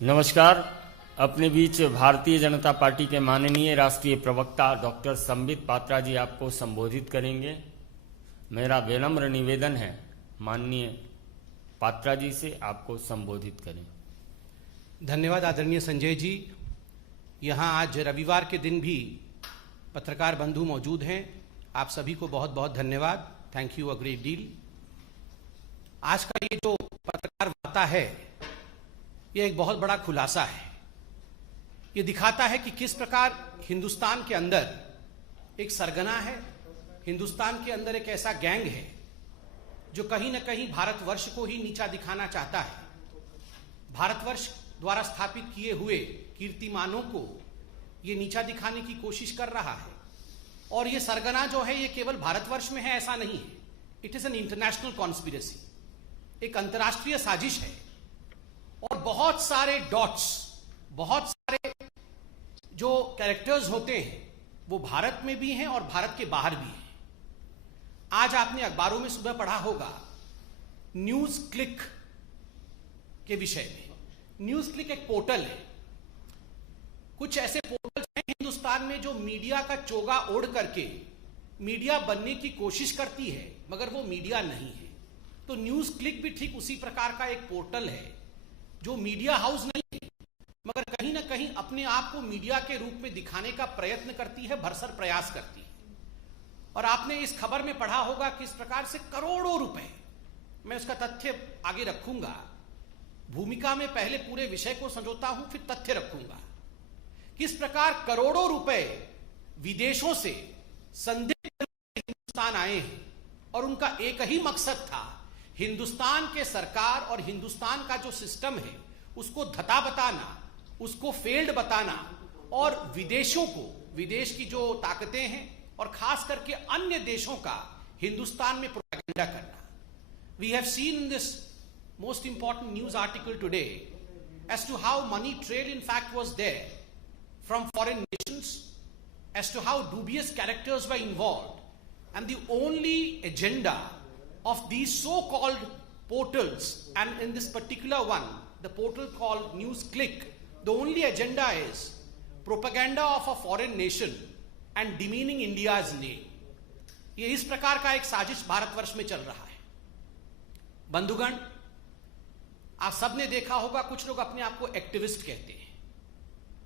नमस्कार। अपने बीच भारतीय जनता पार्टी के माननीय राष्ट्रीय प्रवक्ता डॉक्टर संबित पात्रा जी आपको संबोधित करेंगे। मेरा विनम्र निवेदन है माननीय पात्रा जी से आपको संबोधित करें। धन्यवाद आदरणीय संजय जी। यहाँ आज रविवार के दिन भी पत्रकार बंधु मौजूद हैं। आप सभी को बहुत बहुत धन्यवाद। Thank you a great deal. आज का ये जो पत्रकार वार्ता है, ये एक बहुत बड़ा खुलासा है। ये दिखाता है कि किस प्रकार हिंदुस्तान के अंदर एक सरगना है, हिंदुस्तान के अंदर एक ऐसा गैंग है जो कहीं ना कहीं भारतवर्ष को ही नीचा दिखाना चाहता है। भारतवर्ष द्वारा स्थापित किए हुए कीर्तिमानों को ये नीचा दिखाने की कोशिश कर रहा है। और ये सरगना जो है, ये केवल भारतवर्ष में है ऐसा नहीं है। It is an international conspiracy, एक अंतर्राष्ट्रीय साजिश है। और बहुत सारे डॉट्स, बहुत सारे जो कैरेक्टर्स होते हैं वो भारत में भी हैं और भारत के बाहर भी हैं। आज आपने अखबारों में सुबह पढ़ा होगा न्यूज क्लिक के विषय में। न्यूज क्लिक एक पोर्टल है। कुछ ऐसे पोर्टल्स हैं हिंदुस्तान में जो मीडिया का चोगा ओढ़ करके मीडिया बनने की कोशिश करती है, मगर वो मीडिया नहीं है। तो न्यूज क्लिक भी ठीक उसी प्रकार का एक पोर्टल है जो मीडिया हाउस नहीं है, मगर कहीं ना कहीं अपने आप को मीडिया के रूप में दिखाने का प्रयत्न करती है, भरसक प्रयास करती है। और आपने इस खबर में पढ़ा होगा किस प्रकार से करोड़ों रुपए, मैं उसका तथ्य आगे रखूंगा, भूमिका में पहले पूरे विषय को संजोता हूं फिर तथ्य रखूंगा। किस प्रकार करोड़ों रुपए विदेशों से संदिग्ध हिंदुस्तान आए हैं और उनका एक ही मकसद था, हिंदुस्तान के सरकार और हिंदुस्तान का जो सिस्टम है उसको धता बताना, उसको फेल्ड बताना और विदेशों को, विदेश की जो ताकतें हैं और खास करके अन्य देशों का हिंदुस्तान में प्रोपेगेंडा करना। We have seen this most important news article today as to how money trade in fact was there from foreign nations, as to how dubious characters were involved, and the only agenda of these so-called portals, and in this particular one, the portal called News Click, the only agenda is propaganda of a foreign nation and demeaning India's name. ये इस प्रकार का एक साजिश भारतवर्ष में चल रहा है। बंधुगण, आप सबने देखा होगा कुछ लोग अपने आप को एक्टिविस्ट कहते हैं,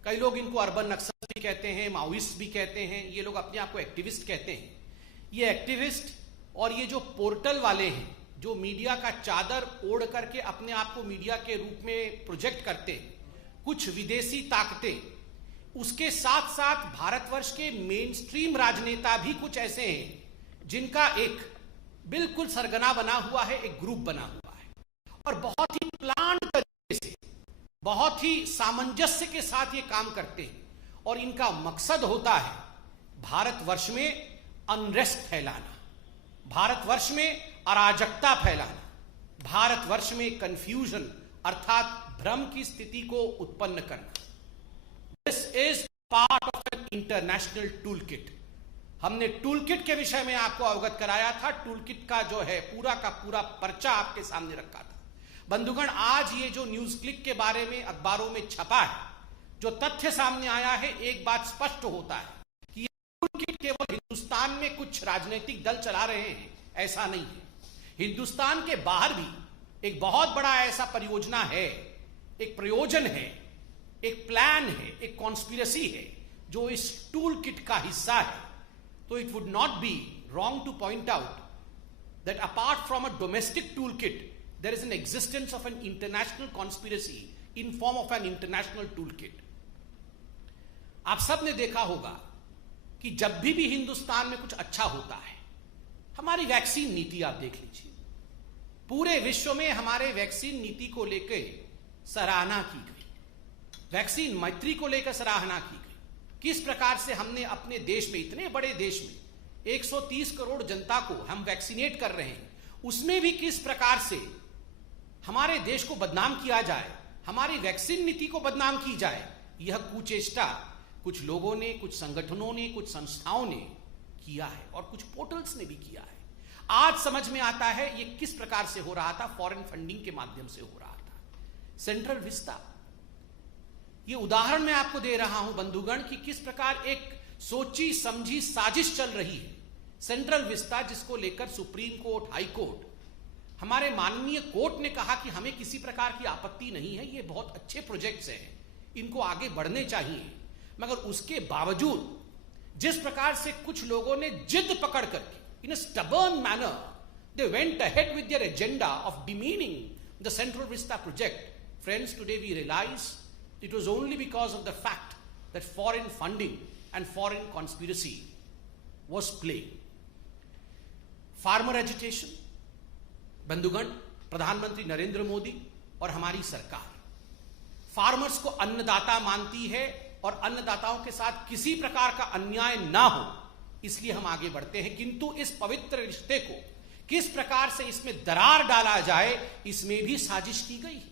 कई लोग इनको अर्बन नक्सल भी कहते हैं, माओइस्ट भी कहते हैं। ये लोग अपने आप को एक्टिविस्ट कहते हैं। ये एक्टिविस्ट और ये जो पोर्टल वाले हैं जो मीडिया का चादर ओढ़ करके अपने आप को मीडिया के रूप में प्रोजेक्ट करते हैं, कुछ विदेशी ताकतें, उसके साथ साथ भारतवर्ष के मेन स्ट्रीम राजनेता भी कुछ ऐसे हैं जिनका एक बिल्कुल सरगना बना हुआ है, एक ग्रुप बना हुआ है और बहुत ही प्लान तरीके से, बहुत ही सामंजस्य के साथ ये काम करते हैं। और इनका मकसद होता है भारतवर्ष में अनरेस्ट फैलाना, भारतवर्ष में अराजकता फैलाना, भारतवर्ष में कंफ्यूजन अर्थात भ्रम की स्थिति को उत्पन्न करना। This is part of an international tool kit. हमने टूल किट के विषय में आपको अवगत कराया था। टूल किट का जो है पूरा का पूरा पर्चा आपके सामने रखा था। बंधुगण, आज ये जो न्यूज क्लिक के बारे में अखबारों में छपा है, जो तथ्य सामने आया है, एक बात स्पष्ट होता है कि ये टूल किट केवल हिंदुस्तान में कुछ राजनीतिक दल चला रहे हैं ऐसा नहीं है। हिंदुस्तान के बाहर भी एक बहुत बड़ा ऐसा परियोजना है, एक प्रयोजन है, एक प्लान है, एक कॉन्स्पिरेसी है जो इस टूल किट का हिस्सा है। तो it would not be wrong two point out that apart from a domestic tool kit there is an existence of an international conspiracy in form of an international toolkit. आप सब ने देखा होगा कि जब भी हिंदुस्तान में कुछ अच्छा होता है, हमारी वैक्सीन नीति आप देख लीजिए, पूरे विश्व में हमारे वैक्सीन नीति को लेकर सराहना की गई, वैक्सीन मैत्री को लेकर सराहना की गई। किस प्रकार से हमने अपने देश में, इतने बड़े देश में 130 करोड़ जनता को हम वैक्सीनेट कर रहे हैं, उसमें भी किस प्रकार से हमारे देश को बदनाम किया जाए, हमारी वैक्सीन नीति को बदनाम की जाए, यह कुचेष्टा कुछ लोगों ने, कुछ संगठनों ने, कुछ संस्थाओं ने किया है और कुछ पोर्टल्स ने भी किया है। आज समझ में आता है ये किस प्रकार से हो रहा था, फॉरेन फंडिंग के माध्यम से हो रहा था। सेंट्रल विस्ता, ये उदाहरण मैं आपको दे रहा हूं बंधुगण कि किस प्रकार एक सोची समझी साजिश चल रही है। सेंट्रल विस्टा, जिसको लेकर सुप्रीम कोर्ट, हाई कोर्ट, हमारे माननीय कोर्ट ने कहा कि हमें किसी प्रकार की आपत्ति नहीं है, ये बहुत अच्छे प्रोजेक्ट्स हैं, इनको आगे बढ़ने चाहिए। मगर उसके बावजूद जिस प्रकार से कुछ लोगों ने जिद पकड़ करके in a stubborn manner they went ahead with their agenda of demeaning the Central Vista project, friends, today we realize it was only because of the fact that foreign funding and foreign conspiracy was playing. Farmer agitation, बंधुगण, प्रधानमंत्री नरेंद्र मोदी और हमारी सरकार farmers को अन्नदाता मानती है और अन्नदाताओं के साथ किसी प्रकार का अन्याय ना हो, इसलिए हम आगे बढ़ते हैं। किंतु इस पवित्र रिश्ते को किस प्रकार से इसमें दरार डाला जाए, इसमें भी साजिश की गई।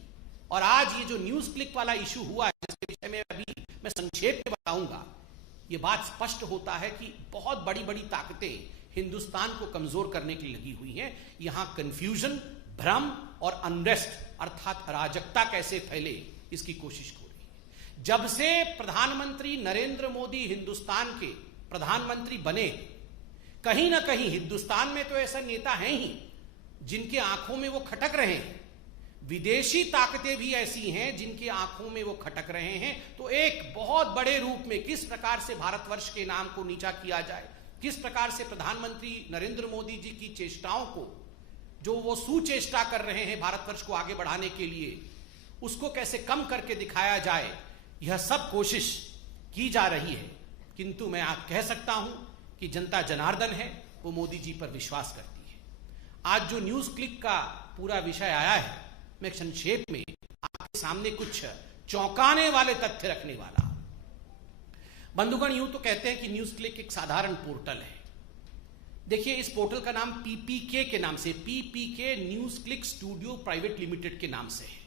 और आज ये जो न्यूज क्लिक वाला इशू हुआ है, जिसके विषय में अभी मैं संक्षेप में बताऊंगा, ये बात स्पष्ट होता है कि बहुत बड़ी बड़ी ताकतें हिंदुस्तान को कमजोर करने के लिए लगी हुई हैं। यहां कंफ्यूजन, भ्रम और अनरेस्ट अर्थात अराजकता कैसे फैले, इसकी कोशिश हो रही है। जब से प्रधानमंत्री नरेंद्र मोदी हिंदुस्तान के प्रधानमंत्री बने, कहीं ना कहीं हिंदुस्तान में तो ऐसा नेता हैं ही जिनके आंखों में वो खटक रहे हैं, विदेशी ताकतें भी ऐसी हैं जिनकी आंखों में वो खटक रहे हैं। तो एक बहुत बड़े रूप में किस प्रकार से भारतवर्ष के नाम को नीचा किया जाए, किस प्रकार से प्रधानमंत्री नरेंद्र मोदी जी की चेष्टाओं को, जो वो सुचेष्टा कर रहे हैं भारतवर्ष को आगे बढ़ाने के लिए, उसको कैसे कम करके दिखाया जाए, यह सब कोशिश की जा रही है। किंतु मैं आप कह सकता हूं कि जनता जनार्दन है, वो मोदी जी पर विश्वास करती है। आज जो न्यूज क्लिक का पूरा विषय आया है, मैं संक्षेप में आपके सामने कुछ चौंकाने वाले तथ्य रखने वाला। बंधुगण, यूं तो कहते हैं कि न्यूज क्लिक एक साधारण पोर्टल है। देखिए, इस पोर्टल का नाम पीपीके के नाम से, PPK NewsClick Studio Private Limited के नाम से है।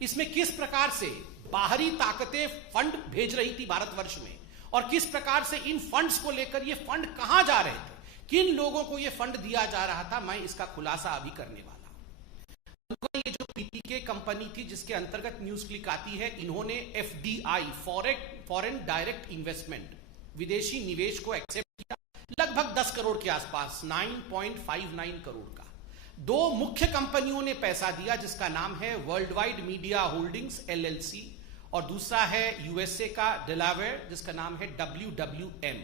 इसमें किस प्रकार से बाहरी ताकतें फंड भेज रही थी भारतवर्ष में, और किस प्रकार से इन फंड्स को लेकर ये फंड कहां जा रहे थे, किन लोगों को ये फंड दिया जा रहा था, मैं इसका खुलासा अभी करने वाला। ये जो पीपीके कंपनी थी जिसके अंतर्गत न्यूज क्लिक आती है, इन्होंने एफडीआई, फॉरेन डायरेक्ट इन्वेस्टमेंट, विदेशी निवेश को एक्सेप्ट किया, लगभग 10 करोड़ के आसपास, 9.59 करोड़ का। दो मुख्य कंपनियों ने पैसा दिया, जिसका नाम है world wide media holdings LLC, और दूसरा है यूएसए का डेलावेयर, जिसका नाम है WWM।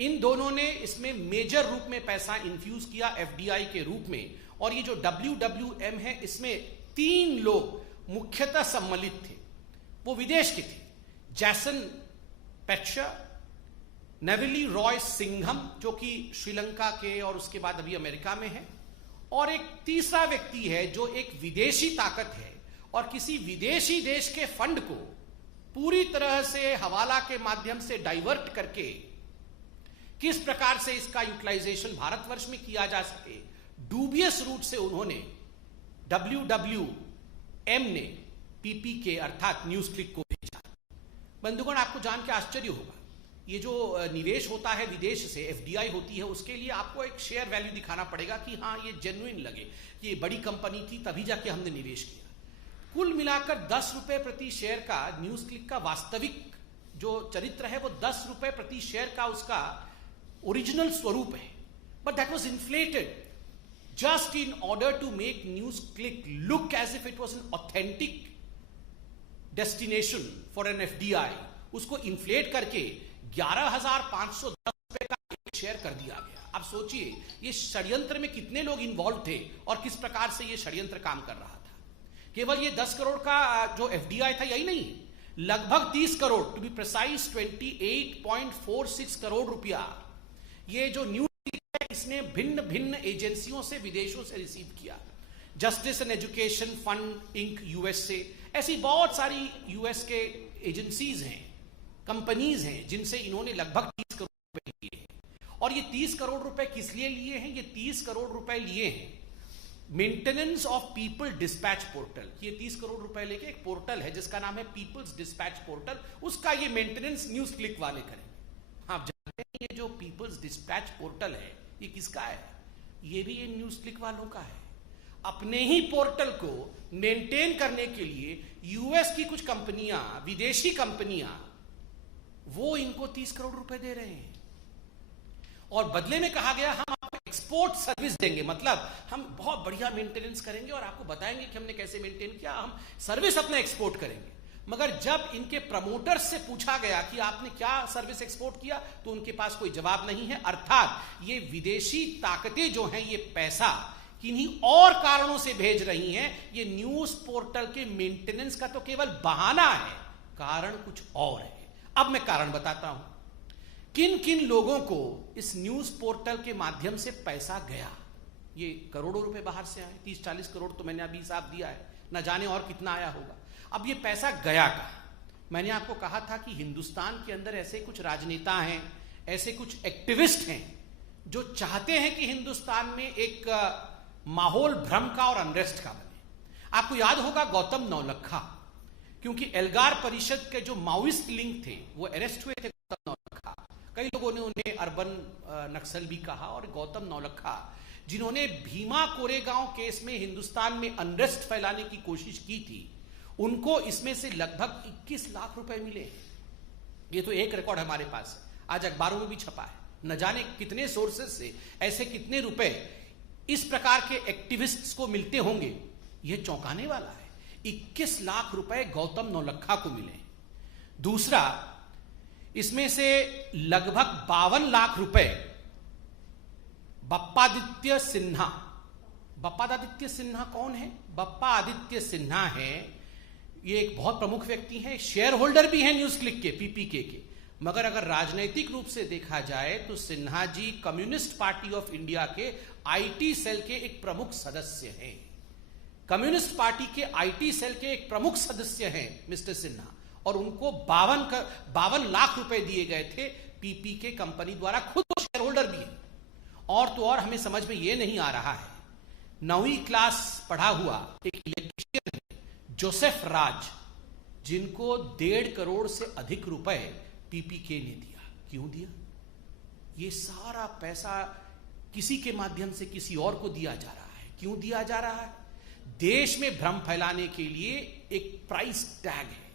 इन दोनों ने इसमें मेजर रूप में पैसा इन्फ्यूज किया एफडीआई के रूप में। और ये जो WWM है, इसमें 3 लोग मुख्यतः सम्मिलित थे, वो विदेश के थे, जैसन पेट्शर, नेविली रॉय सिंघम, जो कि श्रीलंका के और उसके बाद अभी अमेरिका में है, और एक तीसरा व्यक्ति है जो एक विदेशी ताकत है और किसी विदेशी देश के फंड को पूरी तरह से हवाला के माध्यम से डाइवर्ट करके किस प्रकार से इसका यूटिलाइजेशन भारतवर्ष में किया जा सके, डूबियस रूट से उन्होंने WWM ने पीपीके अर्थात न्यूज क्लिक को भेजा। बंधुगण, आपको जान के आश्चर्य होगा, ये जो निवेश होता है विदेश से, एफडीआई होती है, उसके लिए आपको एक शेयर वैल्यू दिखाना पड़ेगा कि हाँ ये जेन्युइन लगे, कि ये बड़ी कंपनी थी तभी जाके हमने निवेश किया। कुल मिलाकर 10 रुपए प्रति शेयर का न्यूज क्लिक का वास्तविक जो चरित्र है, वो 10 रुपए प्रति शेयर का उसका ओरिजिनल स्वरूप है। But that was inflated just in order to make news click look as if it was an authentic destination for an FDI, उसको इन्फ्लेट करके 11,510 रुपए का एक शेयर कर दिया गया। अब सोचिए ये षड्यंत्र में कितने लोग इन्वॉल्व थे और किस प्रकार से ये षड्यंत्र काम कर रहा था। केवल ये 10 करोड़ का जो एफडीआई था यही नहीं, लगभग 30 crore, to be precise 28.46 crore रुपया ये जो न्यूज इसने भिन्न भिन्न एजेंसियों से, विदेशों से रिसीव किया। Justice and Education Fund Inc USA, ऐसी बहुत सारी यूएस के एजेंसीज हैं, कंपनीज हैं, जिनसे इन्होंने लगभग 30 करोड़ रुपए लिए हैं। और ये 30 करोड़ रुपए किस लिए लिए हैं? ये 30 करोड़ रुपए लिए हैं maintenance of people dispatch portal. ये 30 करोड़ रुपए लेके एक पोर्टल है जिसका नाम है पीपल्स डिस्पैच पोर्टल, उसका ये मेंटेनेंस न्यूज क्लिक वाले करेंगे। आप जानते हैं ये जो पीपल्स डिस्पैच पोर्टल है ये किसका है? ये भी ये न्यूज क्लिक वालों का है। अपने ही पोर्टल को मेंटेन करने के लिए यूएस की कुछ कंपनियां, विदेशी कंपनियां, वो इनको 30 करोड़ रुपए दे रहे हैं और बदले में कहा गया हम आपको एक्सपोर्ट सर्विस देंगे, मतलब हम बहुत बढ़िया मेंटेनेंस करेंगे और आपको बताएंगे कि हमने कैसे मेंटेन किया, हम सर्विस अपना एक्सपोर्ट करेंगे। मगर जब इनके प्रमोटर्स से पूछा गया कि आपने क्या सर्विस एक्सपोर्ट किया, तो उनके पास कोई जवाब नहीं है। अर्थात ये विदेशी ताकतें जो हैं, ये पैसा किन्हीं और कारणों से भेज रही हैं। ये न्यूज पोर्टल के मेंटेनेंस का तो केवल बहाना है, कारण कुछ और है। अब मैं कारण बताता हूं, किन किन लोगों को इस न्यूज पोर्टल के माध्यम से पैसा गया। ये करोड़ों रुपए बाहर से आए, 30-40 करोड़ तो मैंने अभी हिसाब दिया है, न जाने और कितना आया होगा। अब ये पैसा गया कहां? मैंने आपको कहा था कि हिंदुस्तान के अंदर ऐसे कुछ राजनेता हैं, ऐसे कुछ एक्टिविस्ट हैं जो चाहते हैं कि हिंदुस्तान में एक माहौल भ्रम का और अनरेस्ट का बने। आपको याद होगा गौतम नौलखा, क्योंकि एल्गार परिषद के जो माओइस्ट लिंक थे वो अरेस्ट हुए थे। गौतम नौलखा, कई लोगों ने उन्हें अर्बन नक्सल भी कहा, और गौतम नौलखा जिन्होंने भीमा कोरेगांव केस में हिंदुस्तान में अनरेस्ट फैलाने की कोशिश की थी, उनको इसमें से लगभग 21 लाख रुपए मिले। ये तो एक रिकॉर्ड हमारे पास है, आज अखबारों में भी छपा है। न जाने कितने सोर्सेस से ऐसे कितने रुपए इस प्रकार के एक्टिविस्ट्स को मिलते होंगे, यह चौंकाने वाला है। 21 लाख रुपए गौतम नौलखा को मिले। दूसरा, इसमें से लगभग 52 लाख रुपए बप्पादित्य सिन्हा। बप्पादित्य सिन्हा कौन है? बप्पा आदित्य सिन्हा है, ये एक बहुत प्रमुख व्यक्ति हैं, शेयर होल्डर भी हैं न्यूज क्लिक के, पीपीके के। मगर अगर राजनैतिक रूप से देखा जाए तो Sinha ji communist party of India के आईटी सेल के एक प्रमुख सदस्य हैं। कम्युनिस्ट पार्टी के आईटी सेल के एक प्रमुख सदस्य हैं मिस्टर सिन्हा, और उनको 52 लाख रुपए दिए गए थे पीपीके कंपनी द्वारा। खुद वो शेयर होल्डर भी है। और तो और हमें समझ में यह नहीं आ रहा है, 9वीं क्लास पढ़ा हुआ एक इलेक्ट्रीशियन है जोसेफ राज, जिनको 1.5 करोड़ से अधिक रुपए पीपीके ने दिया। क्यों दिया? ये सारा पैसा किसी के माध्यम से किसी और को दिया जा रहा है। क्यों दिया जा रहा है? देश में भ्रम फैलाने के लिए एक प्राइस टैग है,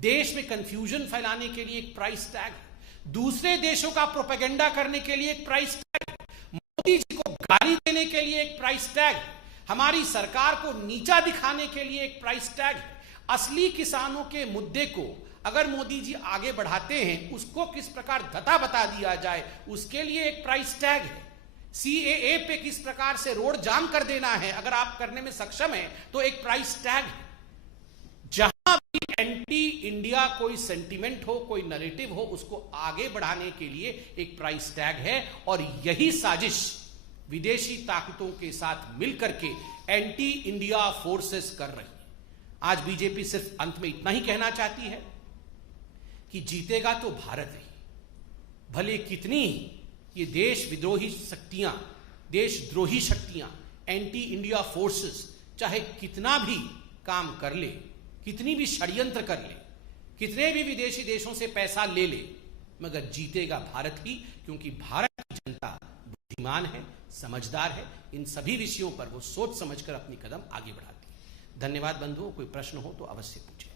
देश में कंफ्यूजन फैलाने के लिए एक प्राइस टैग है, दूसरे देशों का प्रोपेगेंडा करने के लिए एक प्राइस टैग है, मोदी जी को गाली देने के लिए एक प्राइस टैग है, हमारी सरकार को नीचा दिखाने के लिए एक प्राइस टैग है। असली किसानों के मुद्दे को अगर मोदी जी आगे बढ़ाते हैं, उसको किस प्रकार धता बता दिया जाए, उसके लिए एक प्राइस टैग है। सीएए पे किस प्रकार से रोड जाम कर देना है, अगर आप करने में सक्षम हैं तो एक प्राइस टैग है। जहां भी एंटी इंडिया कोई सेंटिमेंट हो, कोई नैरेटिव हो, उसको आगे बढ़ाने के लिए एक प्राइस टैग है। और यही साजिश विदेशी ताकतों के साथ मिलकर के एंटी इंडिया फोर्सेस कर रही है। आज बीजेपी सिर्फ अंत में इतना ही कहना चाहती है कि जीतेगा तो भारत ही, भले कितनी ये देश विद्रोही शक्तियां, देशद्रोही शक्तियां, एंटी इंडिया फोर्सेस चाहे कितना भी काम कर ले, कितनी भी षड्यंत्र कर ले, कितने भी विदेशी देशों से पैसा ले ले, मगर जीतेगा भारत ही, क्योंकि भारत की जनता बुद्धिमान है, समझदार है। इन सभी विषयों पर वो सोच समझकर अपनी कदम आगे बढ़ाती है। धन्यवाद बंधुओं, कोई प्रश्न हो तो अवश्य पूछें।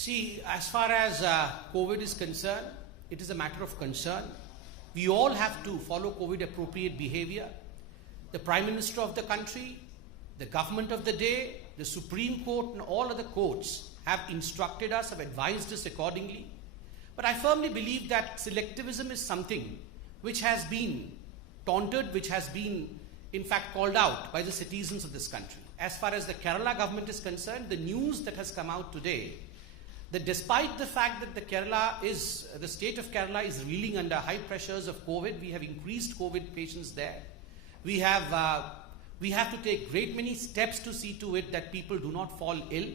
See, as far as COVID is concerned, it is a matter of concern. We all have to follow COVID appropriate behavior. The Prime Minister of the country, the government of the day, the Supreme Court and all other courts have instructed us, have advised us accordingly. But I firmly believe that selectivism is something which has been taunted, which has been in fact called out by the citizens of this country. As far as the Kerala government is concerned, the news that has come out today, that despite the fact that the state of Kerala is reeling under high pressures of COVID, we have increased COVID patients there. We have We have to take great many steps to see to it that people do not fall ill.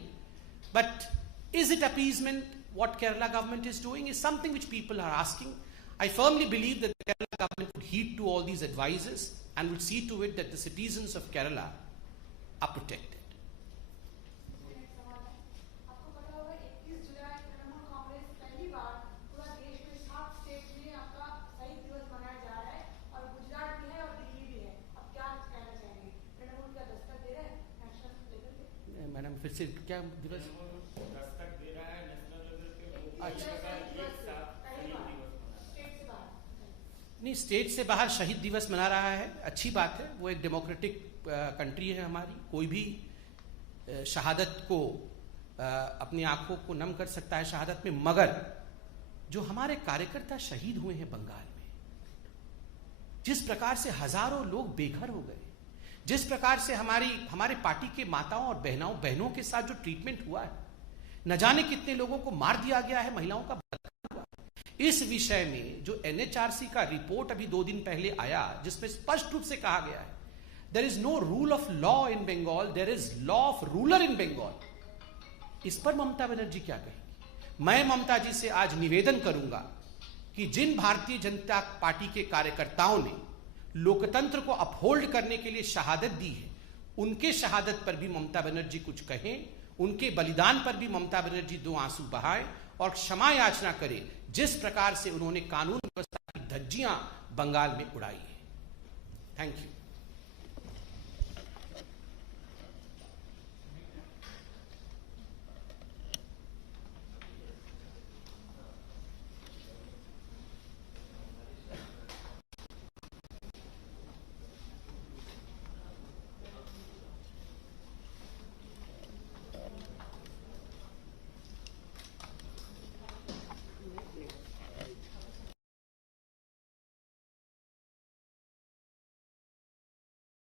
But is it appeasement? What Kerala government is doing is something which people are asking. I firmly believe that the Kerala government would heed to all these advices and would see to it that the citizens of Kerala are protected. Madam फिर से क्या दिवस दस्तक दे रहा है national level पे? अच्छा नहीं, state से बाहर शहीद दिवस मना रहा है, अच्छी बात है। वो एक डेमोक्रेटिक कंट्री है हमारी, कोई भी शहादत को अपनी आंखों को नम कर सकता है शहादत में, मगर जो हमारे कार्यकर्ता शहीद हुए हैं बंगाल में, जिस प्रकार से हजारों लोग बेघर हो गए, जिस प्रकार से हमारे पार्टी के माताओं और बहनों के साथ जो ट्रीटमेंट हुआ है, न जाने कितने लोगों को मार दिया गया है, महिलाओं का बलात्कार हुआ। इस विषय में जो NHRC का रिपोर्ट अभी 2 दिन पहले आया, जिसमें स्पष्ट रूप से कहा गया है there is no rule of law in Bengal, there is law of ruler in Bengal. इस पर ममता बनर्जी क्या कहेंगी? मैं ममता जी से आज निवेदन करूंगा कि जिन भारतीय जनता पार्टी के कार्यकर्ताओं ने लोकतंत्र को अपहोल्ड करने के लिए शहादत दी है, उनके शहादत पर भी ममता बनर्जी कुछ कहें, उनके बलिदान पर भी ममता बनर्जी 2 आंसू बहाएं और क्षमा याचना करें, जिस प्रकार से उन्होंने कानून व्यवस्था की धज्जियां बंगाल में उड़ाई है। Thank you.